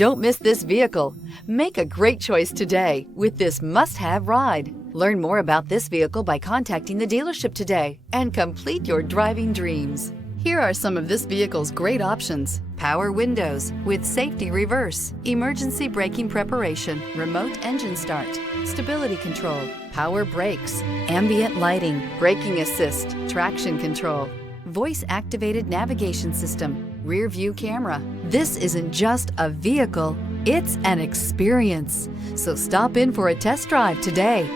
Don't miss this vehicle. Make a great choice today with this must-have ride. Learn more about this vehicle by contacting the dealership today and complete your driving dreams. Here are some of this vehicle's great options: power windows with safety reverse, emergency braking preparation, remote engine start, stability control, power brakes, ambient lighting, braking assist, traction control, voice-activated navigation system, rear view camera. This isn't just a vehicle, it's an experience. So stop in for a test drive today.